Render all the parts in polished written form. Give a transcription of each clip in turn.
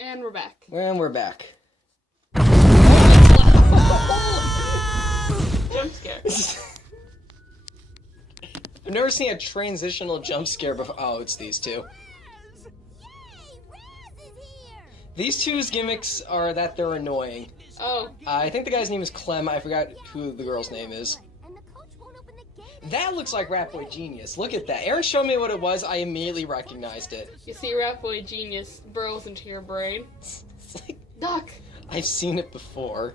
And we're back. And we're back. Jump scare. I've never seen a transitional jump scare before. Oh, it's these two. These two's gimmicks are that they're annoying. Oh. I think the guy's name is Clem. I forgot who the girl's name is. That looks like Rat Boy Genius. Look at that. Aaron showed me what it was. I immediately recognized it. You see Rat Boy Genius burrows into your brain. It's like... Duck! I've seen it before.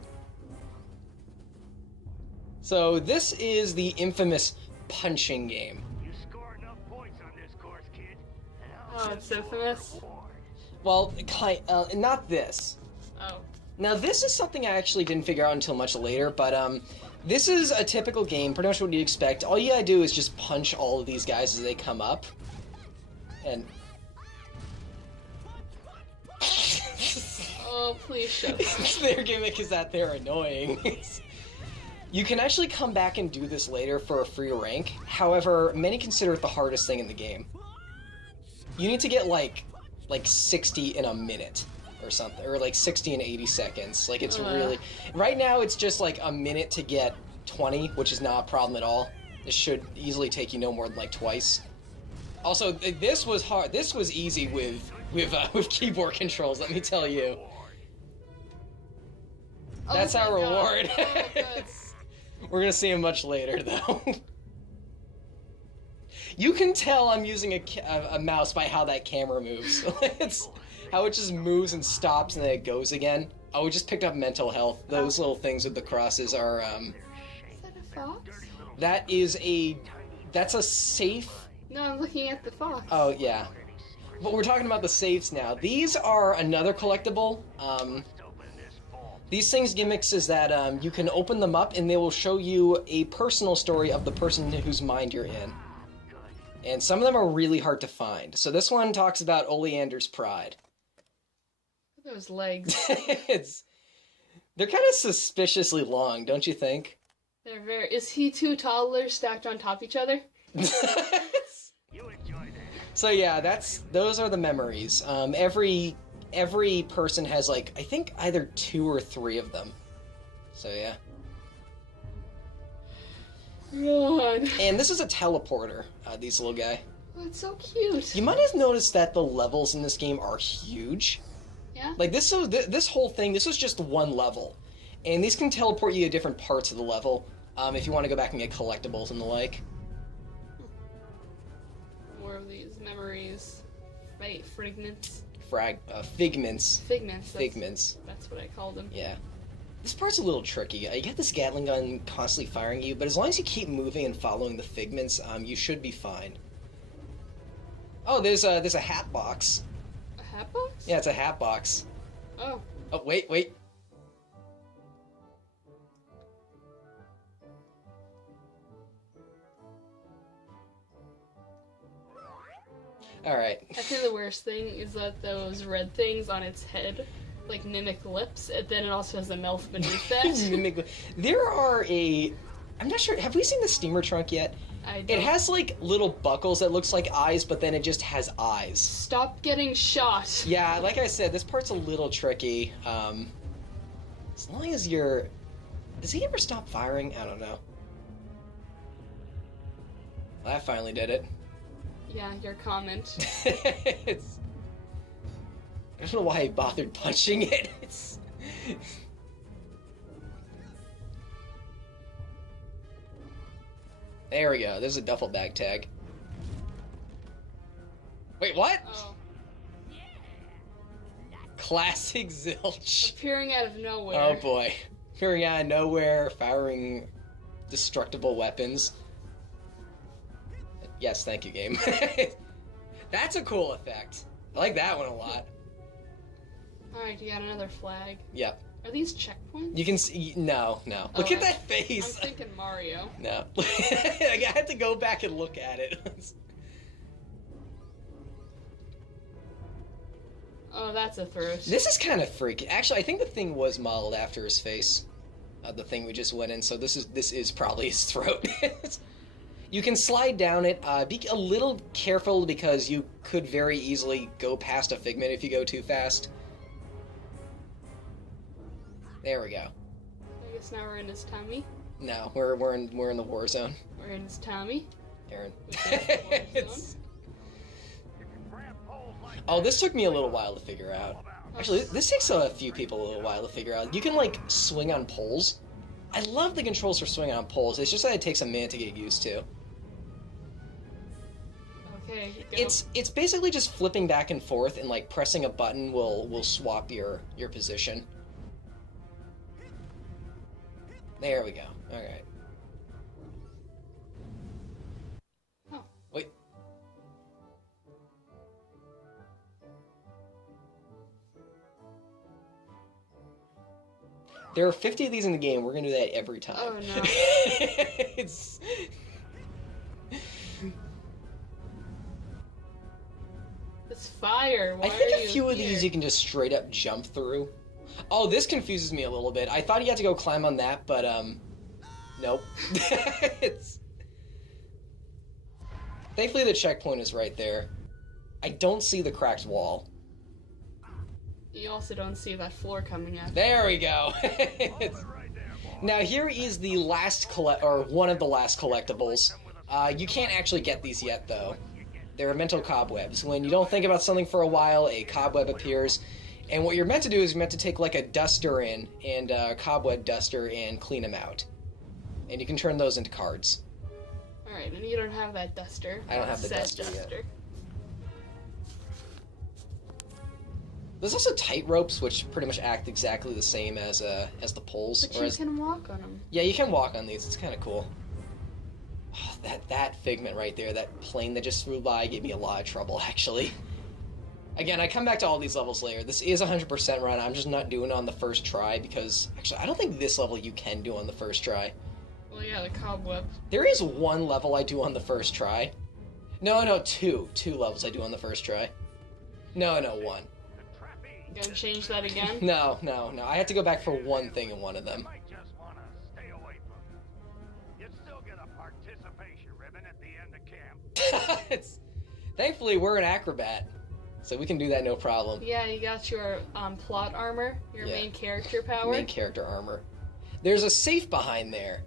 So, this is the infamous punching game. You score enough points on this course, kid. Oh, it's infamous? Well, not this. Oh. Now, this is something I actually didn't figure out until much later, but, this is a typical game, pretty much what you'd expect. All you gotta do is just punch all of these guys as they come up. And... Oh, please shut up. Their gimmick is that they're annoying. You can actually come back and do this later for a free rank. However, many consider it the hardest thing in the game. You need to get, like 60 in a minute. Or something, or like 60 and 80 seconds. Like, it's really... Right now, it's just like a minute to get 20, which is not a problem at all. This should easily take you no more than like twice. Also, this was hard. This was easy with keyboard controls, let me tell you. That's our reward. Oh, We're gonna see him much later, though. You can tell I'm using a mouse by how that camera moves. It's... How it just moves and stops and then it goes again. Oh, we just picked up mental health. Those little things with the crosses are, Is that a fox? That's a safe... No, I'm looking at the fox. Oh, yeah. But we're talking about the safes now. These are another collectible. These things' gimmicks is that you can open them up and they will show you a personal story of the person whose mind you're in. And some of them are really hard to find. So this one talks about Oleander's pride. Those legs. They're kind of suspiciously long, don't you think? They're very... Is he two toddlers stacked on top of each other? So yeah, those are the memories. Every person has like, I think either 2 or 3 of them. So yeah. God. And this is a teleporter, these little guy. Oh, it's so cute. You might have noticed that the levels in this game are huge. Yeah? Like, this whole thing, this was just one level. And these can teleport you to different parts of the level, if you want to go back and get collectibles and the like. More of these memories. Right, fragments. Figments. Figments. That's what I called them. Yeah. This part's a little tricky. You got this Gatling gun constantly firing at you, but as long as you keep moving and following the figments, you should be fine. Oh, there's a hat box. A hat box? Yeah, it's a hat box. Oh. Oh, wait. Alright. I think the worst thing is that those red things on its head, like, mimic lips, and then it also has a mouth beneath that. There are I'm not sure, have we seen the steamer trunk yet? I don't. It has, like, little buckles that looks like eyes, but then it just has eyes. Stop getting shot. Yeah, like I said, this part's a little tricky. As long as you're... Does he ever stop firing? I don't know. Well, that finally did it. Yeah, your comment. I don't know why I bothered punching it. There we go. There's a duffel bag tag. Wait, what? Oh. Classic zilch. Appearing out of nowhere. Oh boy. Appearing out of nowhere, firing destructible weapons. Yes, thank you, game. That's a cool effect. I like that one a lot. Alright, you got another flag. Yep. Are these checkpoints? You can see... No. Look at that face! I'm thinking Mario. No. I had to go back and look at it. Oh, that's a throat. This is kind of freaky. Actually, I think the thing was modeled after his face. The thing we just went in, so this is probably his throat. You can slide down it. Be a little careful because you could very easily go past a figment if you go too fast. There we go. I guess now we're in his tummy. No, we're in the war zone. We're in his tummy. Aaron. Which is the war It's- zone. Oh, this took me a little while to figure out. Actually, this takes a few people a little while to figure out. You can, like, swing on poles. I love the controls for swinging on poles. It's just that it takes a minute to get used to. Okay, go. It's basically just flipping back and forth, and, like, pressing a button will swap your position. There we go. Alright. Oh. Wait. There are 50 of these in the game. We're gonna do that every time. Oh, no. It's... It's fire. Why I think are a you few of here? these you can just straight up jump through. Oh, this confuses me a little bit. I thought you had to go climb on that, but, nope. It's... Thankfully the checkpoint is right there. I don't see the cracked wall. You also don't see that floor coming up. There we go. It's- Now here is the last one of the last collectibles. You can't actually get these yet though. They're mental cobwebs. When you don't think about something for a while, a cobweb appears. And what you're meant to do is you're meant to take like a duster in and a cobweb duster and clean them out. And you can turn those into cards. Alright, and you don't have that duster. I don't have the Said duster yet. There's also tight ropes, which pretty much act exactly the same as the poles. But you whereas- can walk on them. Yeah, you can walk on these. It's kind of cool. Oh, that figment right there, that plane that just flew by, gave me a lot of trouble, actually. Again, I come back to all these levels later. This is 100% run. I'm just not doing it on the first try because, actually, I don't think this level you can do on the first try. Well, yeah, the cobweb. There is one level I do on the first try. No, two. Two levels I do on the first try. No, one. You gonna change that again? No. I had to go back for one thing in one of them. Might just want to stay away from it. You still get a participation ribbon at the end of camp. Thankfully, we're an acrobat, so we can do that no problem. Yeah, you got your plot armor, your Yeah. main character power. Main character armor. There's a safe behind there.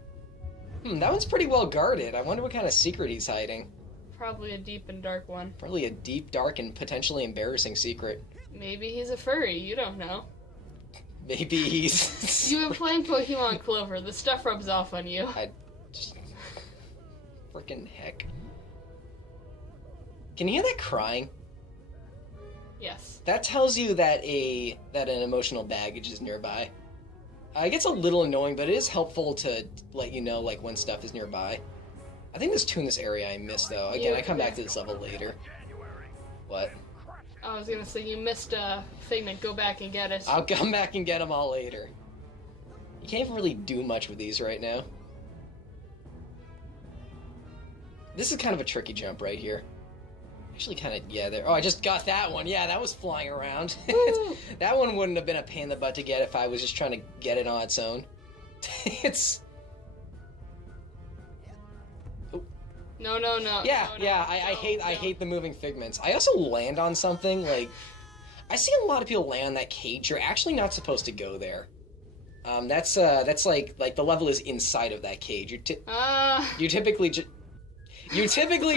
That one's pretty well guarded. I wonder what kind of secret he's hiding. Probably a deep and dark one. Probably a deep, dark, and potentially embarrassing secret. Maybe he's a furry, you don't know. Maybe he's... You've been playing Pokemon Clover, the stuff rubs off on you. I just... Frickin' heck. Can you hear that crying? Yes. That tells you that an emotional baggage is nearby. It gets a little annoying, but it is helpful to let you know, like, when stuff is nearby. I think there's two in this area I missed, though. Again, I come back to this level later. What? I was gonna say, you missed Figment, go back and get it. I'll come back and get them all later. You can't really do much with these right now. This is kind of a tricky jump right here. Actually, kind of, yeah, there. Oh, I just got that one. Yeah, that was flying around. That one wouldn't have been a pain in the butt to get if I was just trying to get it on its own. It's... No. Yeah, no, I no. hate the moving figments. I also land on something, like... I see a lot of people land on that cage. You're actually not supposed to go there. That's like the level is inside of that cage. You typically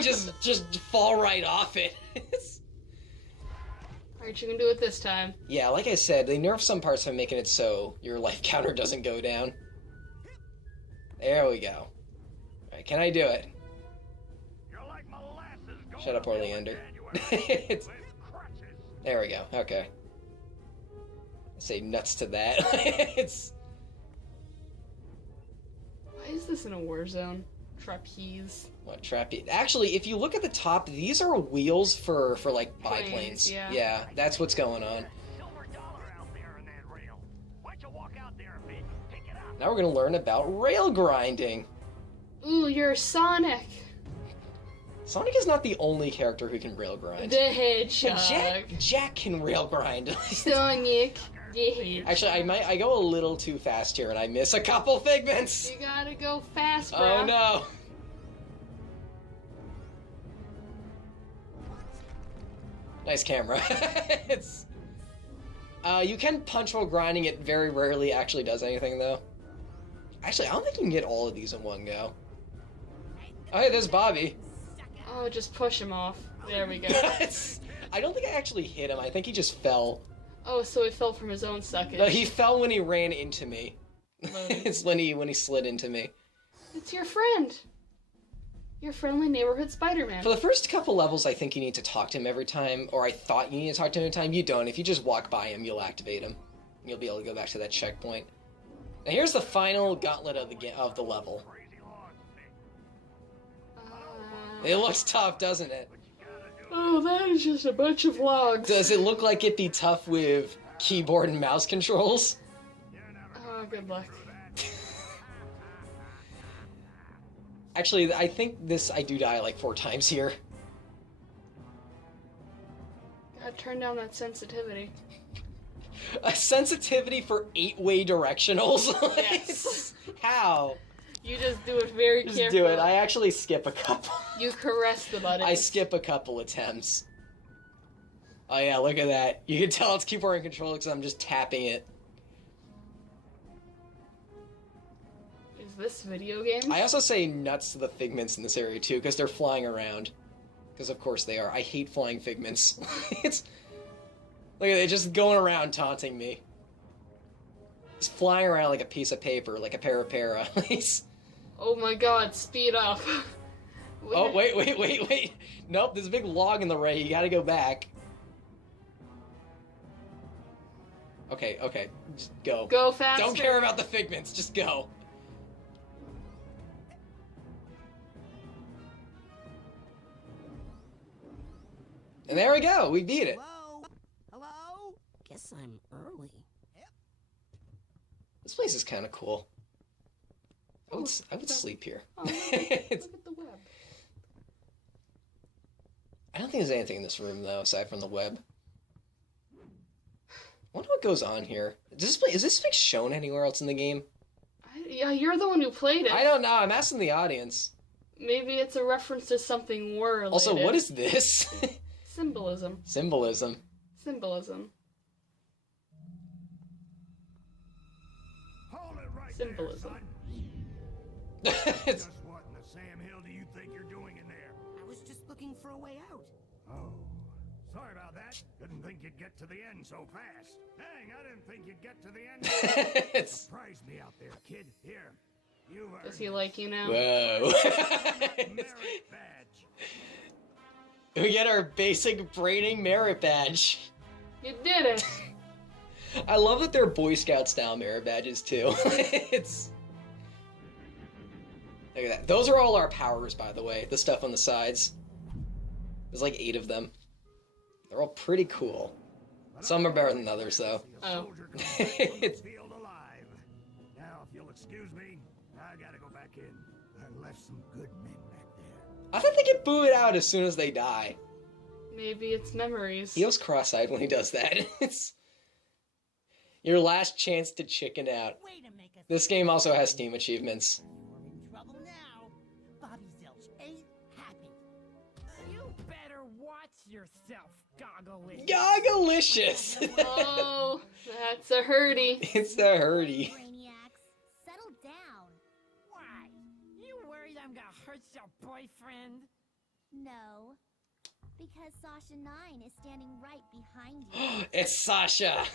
just fall right off it. Alright, you can do it this time. Yeah, like I said, they nerfed some parts by making it so your life counter doesn't go down. There we go. Alright, can I do it? You're like molasses going Shut up, through Orleander. January It's- with crutches. There we go. Okay. I say nuts to that. It's... Why is this in a war zone? Trapeze. What, trappy? Actually, if you look at the top, these are wheels for like biplanes. Planes, yeah. That's what's going on. Silver dollar out there in that rail. Why don't you walk out there a bit? Pick it up. Now we're gonna learn about rail grinding. Ooh, you're Sonic! Sonic is not the only character who can rail grind. The Hedgehog. Jack can rail grind. Sonic the Hedgehog. Actually, I go a little too fast here and I miss a couple figments. You gotta go fast, bro. Oh no. Nice camera. It's... You can punch while grinding. It very rarely actually does anything, though. Actually, I don't think you can get all of these in one go. Oh, hey, there's Bobby. Oh, just push him off. There we go. I don't think I actually hit him. I think he just fell. Oh, so he fell from his own suckage. No, he fell when he ran into me. It's when he slid into me. It's your friend. Your friendly neighborhood Spider-Man. For the first couple levels, I think you need to talk to him every time, or I thought you need to talk to him every time. You don't. If you just walk by him, you'll activate him. You'll be able to go back to that checkpoint. Now here's the final gauntlet of the level. It looks tough, doesn't it? Oh, that is just a bunch of logs. Does it look like it'd be tough with keyboard and mouse controls? Oh, good luck. Actually, I think I do die like 4 times here. Gotta turn down that sensitivity. A sensitivity for 8-way directionals? Yes. How? You just do it very carefully. Just do it. I actually skip a couple. You caress the button. I skip a couple attempts. Oh yeah, look at that. You can tell it's keyboard and controller because I'm just tapping it. Is this video game? I also say nuts to the figments in this area too because they're flying around. Because of course they are. I hate flying figments. Look at it, just going around taunting me. Just flying around like a piece of paper, like a para. Oh my god, speed up. Oh, wait. Nope, there's a big log in the way. You gotta go back. Okay. Just go. Go faster. Don't care about the figments, just go. And there we go, we beat it. Hello? Guess I'm early. This place is kind of cool. I would sleep here. Oh, look at the web. I don't think there's anything in this room though, aside from the web. I wonder what goes on here. Is this place shown anywhere else in the game? Yeah, you're the one who played it. I don't know. I'm asking the audience. Maybe it's a reference to something war related. Also, what is this? Symbolism. Symbolism. Hold it right Symbolism. there, son. Just what in the Sam Hill do you think you're doing in there? I was just looking for a way out. Oh, sorry about that. Didn't think you'd get to the end so fast. Dang, I didn't think you'd get to the end. Surprised me out there, kid. Here, you are. Does he like you now? Whoa. Merit badge. We get our basic braiding merit badge. You did it. I love that they're Boy Scout style merit badges too. Look at that. Those are all our powers, by the way. The stuff on the sides. There's like 8 of them. They're all pretty cool. Some are better than others, though. Oh. Field alive. Now, if you'll excuse me, I gotta go back in. I left some good men back there. I thought they get booted out as soon as they die. Maybe it's memories. He goes cross-eyed when he does that. It's your last chance to chicken out. This game also has Steam achievements. You're in trouble now. Bobby Zilch ain't happy. You better watch yourself, Gogglelicious. Gogglelicious! Oh, that's a hurdy. It's a hurdy. Brainiacs, settle down. Why? You worried I'm gonna hurt your boyfriend? No, because Sasha 9 is standing right behind you. It's Sasha!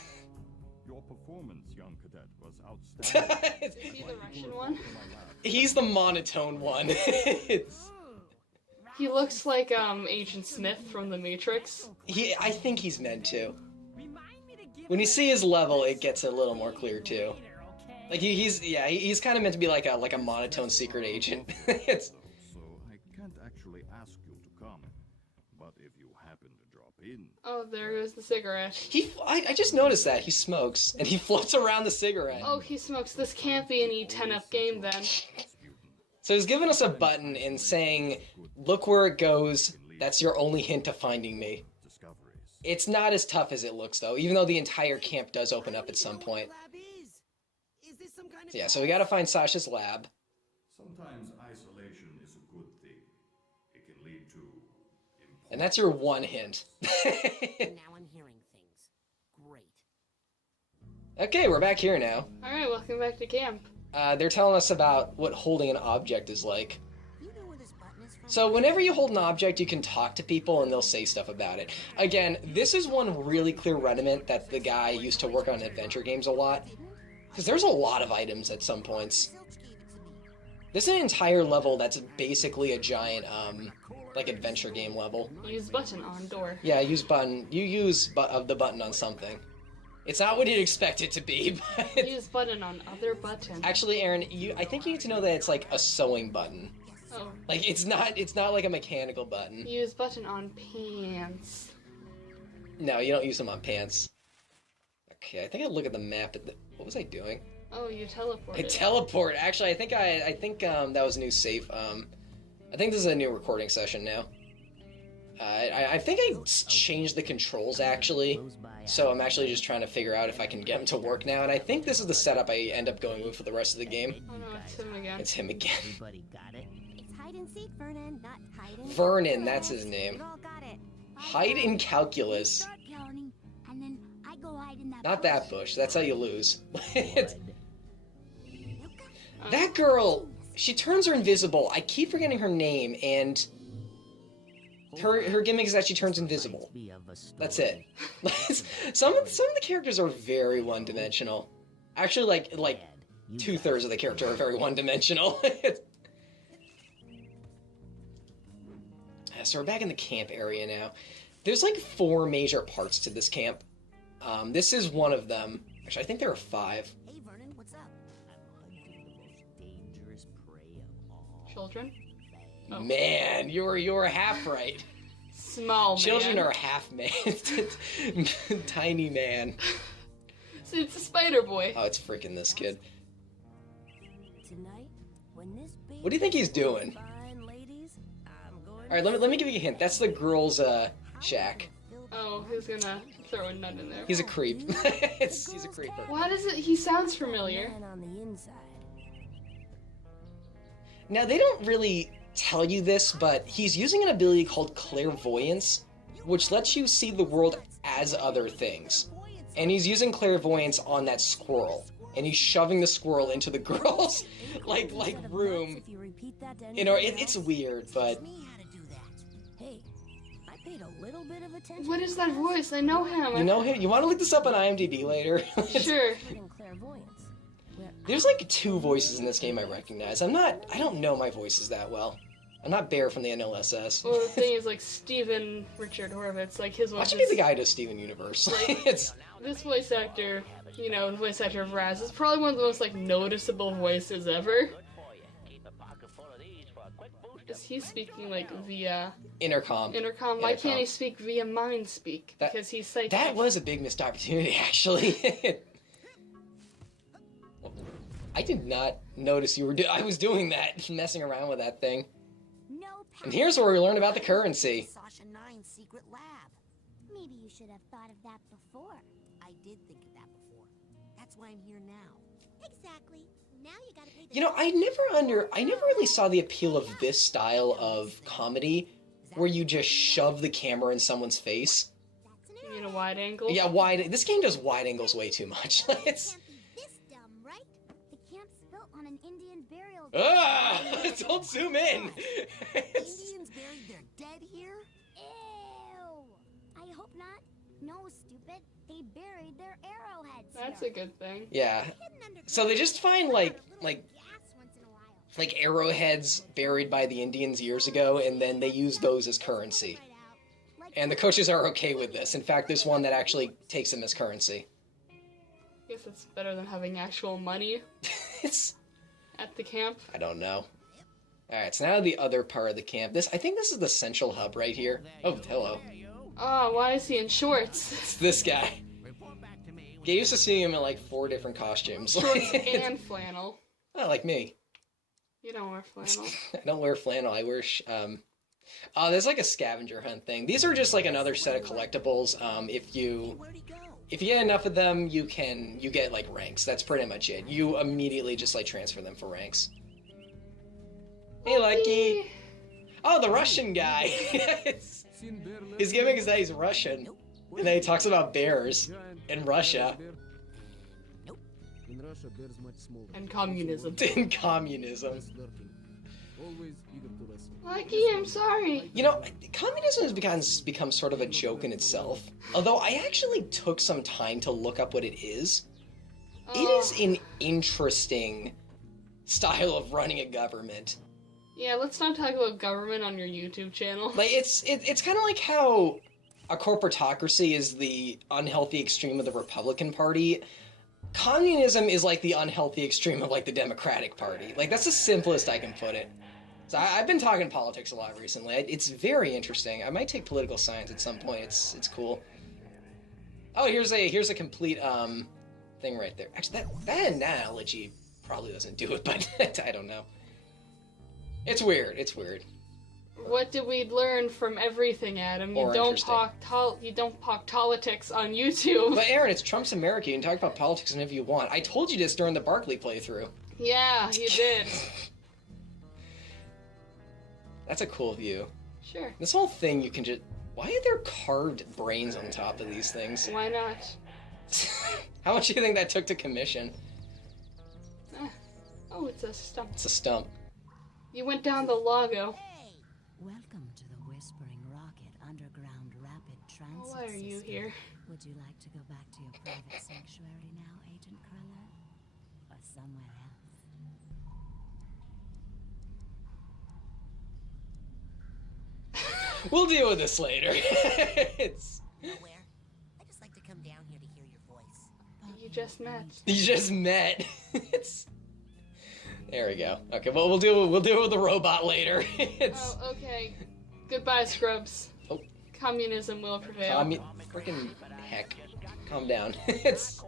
Your performance, young cadet, was outstanding. Is he the Russian one? He's the monotone one. It's... He looks like Agent Smith from The Matrix. I think he's meant to. When you see his level, it gets a little more clear too. Like he's kind of meant to be like a monotone secret agent. It's... So I can't actually ask you to come, but if you happen to drop in, Oh, there goes the cigarette. I just noticed that he smokes and he floats around the cigarette. Oh, he smokes. This can't be an E10F game then. So he's giving us a button and saying, "Look where it goes. That's your only hint to finding me." discoveries. It's not as tough as it looks, though, even though the entire camp does open up at some point. Is this some kind of So we gotta find Sasha's lab. Sometimes isolation is a good thing. It can lead to And that's your one hint. Now I'm hearing things. Great. Okay, we're back here now. Alright, welcome back to camp. They're telling us about what holding an object is like. You know where this button is from? So whenever you hold an object, you can talk to people and they'll say stuff about it. Again, this is one really clear rudiment that the guy used to work on adventure games a lot. Because there's a lot of items at some points. This is an entire level that's basically a giant, like, adventure game level. Use button on door. Yeah, use button. You use the button on something. It's not what you'd expect it to be, but... Use button on other button. Actually, Aaron, I think you need to know that it's like a sewing button. Oh. Like, it's not like a mechanical button. Use button on pants. No, you don't use them on pants. Okay, I think I look at the map. What was I doing? Oh, you teleported. I teleport. Actually, I think that was a new save. I think this is a new recording session now. I think I changed the controls, actually. So I'm actually just trying to figure out if I can get them to work now. And I think this is the setup I end up going with for the rest of the game. Oh no, it's him again. It's him again. Everybody got it? It's hide and seek, Vernon, not hide and Vernon, that's his name. You all got it. Hide in calculus. Start counting, and then I go hide in that Not that bush. That's how you lose. Oh. That girl, she turns her invisible. I keep forgetting her name, and her gimmick is that she turns invisible. That's it. some of the characters are very one-dimensional. Actually, like 2/3 of the character are very one-dimensional. So we're back in the camp area now. There's like 4 major parts to this camp. This is one of them. Actually, I think there are 5. Hey, Vernon, what's up? I'm hunting the most dangerous prey of all. Children? Oh. Man, you're half right. Small Children man. are half man. Tiny man. So it's a spider boy. Oh, it's freaking this kid. Tonight, when this baby What do you think he's doing? fine ladies, I'm going All right, let me give you a hint. That's the girl's shack. Oh, who's gonna throw a nut in there? He's a creep. He's a creeper. Why does it? He sounds familiar. man on the inside. Now they don't really tell you this, but he's using an ability called clairvoyance, which lets you see the world as other things. And he's using clairvoyance on that squirrel, and he's shoving the squirrel into the girl's like room. If you repeat that to You know, anyone it's else, weird, but me how to do that. Hey, I paid a little bit of attention. What is that voice? I know him. you know him. You want to look this up on IMDb later? Sure. In clairvoyance. Where There's like 2 voices in this game I recognize. I don't know my voices that well. I'm not Bear from the NLSS. Well, the thing is, like, Steven Richard Horvitz, like, his Why voice should be is... the guy who does Steven Universe? It's This voice actor, you know, the voice actor of Raz, is probably one of the most, like, noticeable voices ever. Is he speaking, like, via intercom. intercom? Why can't he speak via mind speak? That- Because he's psychic. That was a big missed opportunity, actually. I did not notice you were. I was doing that, messing around with that thing. No And here's where we learn about the currency. Sasha 9's secret lab. Maybe you should have thought of that before. I did think of that before. That's why I'm here now. Exactly. Now you gotta pay the You know, I never really saw the appeal of this style of comedy, where you just shove the camera in someone's face. That's an You mean a wide angle? Yeah, wide. This game does wide angles way too much. It's Can't be this dumb, right? The camp's built on an Indian burial. don't zoom in. Indians buried their dead here? Ew! I hope not. No, stupid. They buried their arrowheads. That's here. a good thing. Yeah. Hidden underground. So they just find like Gas once in a while. like arrowheads buried by the Indians years ago, and then they use those as currency. Like And the coaches are okay with this. In fact, there's one that actually takes them as currency. Guess it's better than having actual money It's at the camp. I don't know. All right, so now the other part of the camp. I think this is the central hub right here. Oh, hello. Oh, why is he in shorts? It's this guy. Get used to seeing him in like 4 different costumes. Shorts and flannel. Oh, like me. You don't wear flannel. I don't wear flannel. I wear oh, there's like a scavenger hunt thing. These are just like another set of collectibles. If you get enough of them, you get like ranks. That's pretty much it. You immediately just like transfer them for ranks. Hey, Lucky. Oh, the Russian guy. His gimmick is that he's Russian, and then he talks about bears in Russia. In Russia, bears much smaller. And communism. In communism. Less lurking. Always eager to listen. Lucky, I'm sorry. You know, communism has become sort of a joke in itself. Although I actually took some time to look up what it is. It is an interesting style of running a government. Yeah, let's not talk about government on your YouTube channel. Like, it's kind of like how a corporatocracy is the unhealthy extreme of the Republican Party. Communism is like the unhealthy extreme of, like, the Democratic Party. Like, that's the simplest I can put it. So I've been talking politics a lot recently. It's very interesting. I might take political science at some point. It's cool. Oh, here's a complete thing right there. Actually, that analogy probably doesn't do it, but I don't know. It's weird. It's weird. What did we learn from everything, Adam? You don't talk politics on YouTube. But Aaron, it's Trump's America. You can talk about politics whenever you want. I told you this during the Barkley playthrough. Yeah, you did. That's a cool view. Sure. This whole thing, you can just... Why are there carved brains on top of these things? Why not? How much do you think that took to commission? Oh, it's a stump. It's a stump. You went down the Lago. Welcome to the Whispering Rocket Underground Rapid Transit Why are you System. here? Would you like to go back to your private sanctuary now, Agent Cruller? Or somewhere else? We'll deal with this later. It's... Nowhere. I just like to come down here to hear your voice. You just met. You just met. It's... There we go. Okay, well, we'll deal with the robot later. It's... Oh, okay. Goodbye, Scrubs. Oh. Communism will prevail. Freaking heck. Calm down. It's...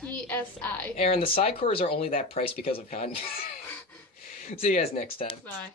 PSI. Aaron, the side cores are only that price because of con. See you guys next time. Bye.